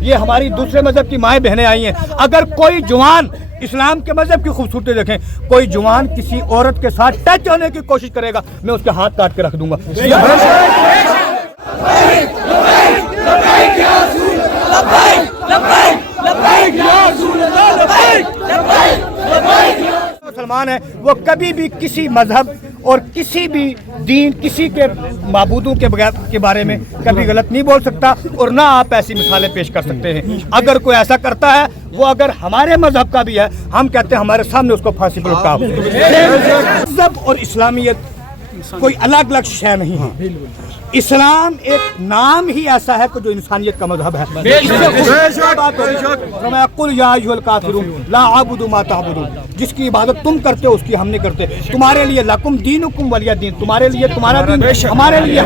یہ ہماری دوسرے مذہب کی مائیں بہنیں آئی ہیں. اگر کوئی جوان اسلام کے مذہب کی خوبصورتی دیکھیں, کوئی جوان کسی عورت کے ساتھ ٹچ ہونے کی کوشش کرے گا, میں اس کے ہاتھ کاٹ کے رکھ دوں گا. مسلمان ہے وہ کبھی بھی کسی مذہب اور کسی بھی دین, کسی کے معبودوں کے بارے میں کبھی غلط نہیں بول سکتا, اور نہ آپ ایسی مثالیں پیش کر سکتے ہیں. اگر کوئی ایسا کرتا ہے وہ اگر ہمارے مذہب کا بھی ہے, ہم کہتے ہیں ہمارے سامنے اس کو پھانسی پر لٹکاؤ. مذہب اور اسلامیت کوئی الگ الگ شے نہیں ہے. اسلام ایک نام ہی ایسا ہے کہ جو انسانیت کا مذہب ہے. قل یا ایھا الکافرون لا اعبد ما تعبدون, جس کی عبادت تم کرتے ہو اس کی ہم نہیں کرتے. تمہارے لیے لکم دینکم ولی دین, تمہارے لیے تمہارا دین, ہمارے لیے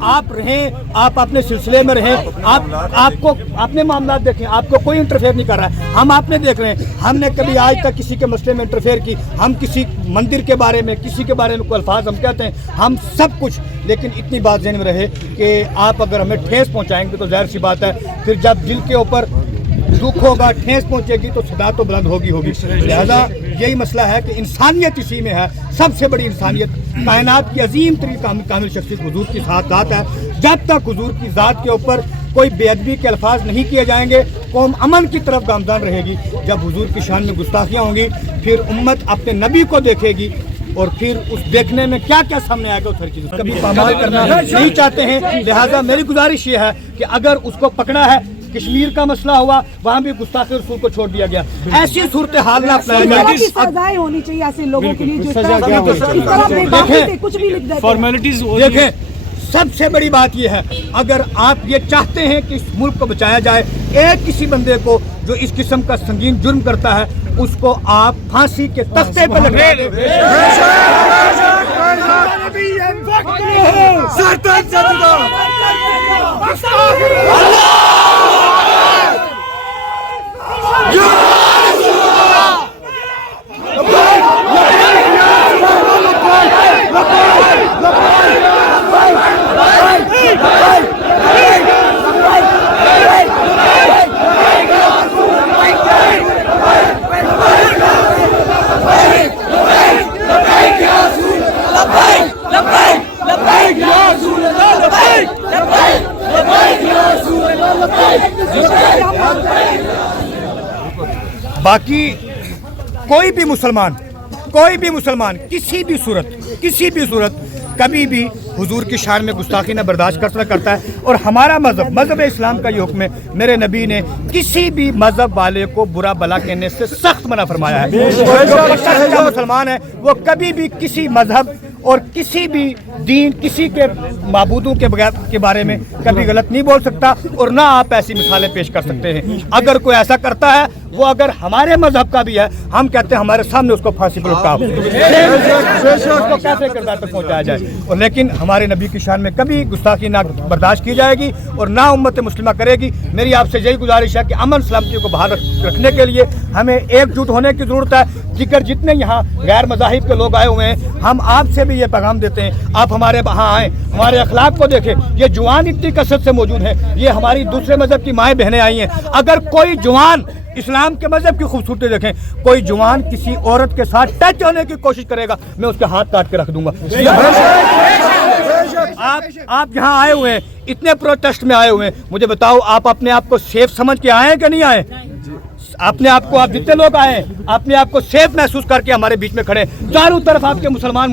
آپ رہیں, آپ اپنے سلسلے میں رہیں, آپ کو اپنے معاملات دیکھیں, آپ کو کوئی انٹرفیئر نہیں کر رہا ہے. ہم آپ نے دیکھ رہے ہیں, ہم نے کبھی آج تک کسی کے مسئلے میں انٹرفیئر کی, ہم کسی مندر کے بارے میں, کسی کے بارے میں کوئی الفاظ ہم کہتے ہیں, ہم سب کچھ. لیکن اتنی بات ذہن میں رہے کہ آپ اگر ہمیں ٹھیس پہنچائیں گے تو ظاہر سی بات ہے پھر جب دل کے اوپر دکھ ہوگا, ٹھیس پہنچے گی تو صدا تو بلند ہوگی. لہذا یہی مسئلہ ہے کہ انسانیت اسی میں ہے. سب سے بڑی انسانیت کائنات کی عظیم ترین کامل شخصیت حضور کی ذات ہے. جب تک حضور کی ذات کے اوپر کوئی بے ادبی کے الفاظ نہیں کیے جائیں گے, قوم امن کی طرف گامزن رہے گی. جب حضور کی شان میں گستاخیاں ہوں گی, پھر امت اپنے نبی کو دیکھے گی, اور پھر اس دیکھنے میں کیا کیا سامنے آئے گا اس ہر چیز کبھی پامال کرنا نہیں چاہتے ہیں. لہذا میری گزارش یہ ہے کہ اگر اس کو پکڑا ہے, کشمیر کا مسئلہ ہوا, وہاں بھی گستاخی رسول کو چھوڑ دیا گیا. ایسی صورتحال نہ اپنائی سزائیں ہونی چاہیے ایسے لوگوں کے لیے دیکھیں, سب سے بڑی بات یہ ہے, اگر آپ یہ چاہتے ہیں کہ اس ملک کو بچایا جائے, ایک کسی بندے کو جو اس قسم کا سنگین جرم کرتا ہے اس کو آپ پھانسی کے تختے پر لگا دیں. باقی کوئی بھی مسلمان کسی بھی صورت کبھی بھی حضور کی شان میں گستاخی نہ برداشت کرتا ہے. اور ہمارا مذہب اسلام کا یہ حکم ہے, میرے نبی نے کسی بھی مذہب والے کو برا بلا کہنے سے سخت منع فرمایا ہے. جو مسلمان ہے وہ کبھی بھی کسی مذہب اور کسی بھی دین, کسی کے معبودوں کے بارے میں کبھی غلط نہیں بول سکتا, اور نہ آپ ایسی مثالیں پیش کر سکتے ہیں. اگر کوئی ایسا کرتا ہے وہ اگر ہمارے مذہب کا بھی ہے, ہم کہتے ہیں ہمارے سامنے اس کو پھانسی پر لٹکاؤ. اس کو کیسے کردار تک پہنچایا جائے. اور لیکن ہمارے نبی کی شان میں کبھی گستاخی نہ برداشت کی جائے گی اور نہ امت مسلمہ کرے گی. میری آپ سے یہی گزارش ہے کہ امن سلامتی کو بحال رکھنے کے لیے ہمیں ایک جٹ ہونے کی ضرورت ہے. جتنے یہاں غیر مذاہب کے لوگ آئے ہوئے ہیں, ہم آپ سے بھی یہ پیغام دیتے ہیں, آپ ہمارے وہاں آئیں, ہمارے اخلاق کو دیکھیں. یہ جوان اتنی کثرت سے موجود ہیں, یہ ہماری دوسرے مذہب کی مائیں بہنیں آئی ہیں. اگر کوئی جوان اسلام کے مذہب کی خوبصورتی دیکھیں, کوئی جوان کسی عورت کے ساتھ ٹچ ہونے کی کوشش کرے گا, میں اس کے ہاتھ کاٹ کے رکھ دوں گا. آپ یہاں آئے ہوئے ہیں, اتنے پروٹیسٹ میں آئے ہوئے ہیں, مجھے بتاؤ آپ اپنے آپ کو سیف سمجھ کے آئے ہیں کہ نہیں آئے؟ اپنے آپ کو, آپ جتنے لوگ آئے ہیں اپنے آپ کو سیف محسوس کر کے ہمارے بیچ میں کھڑے. چاروں طرف آپ کے مسلمان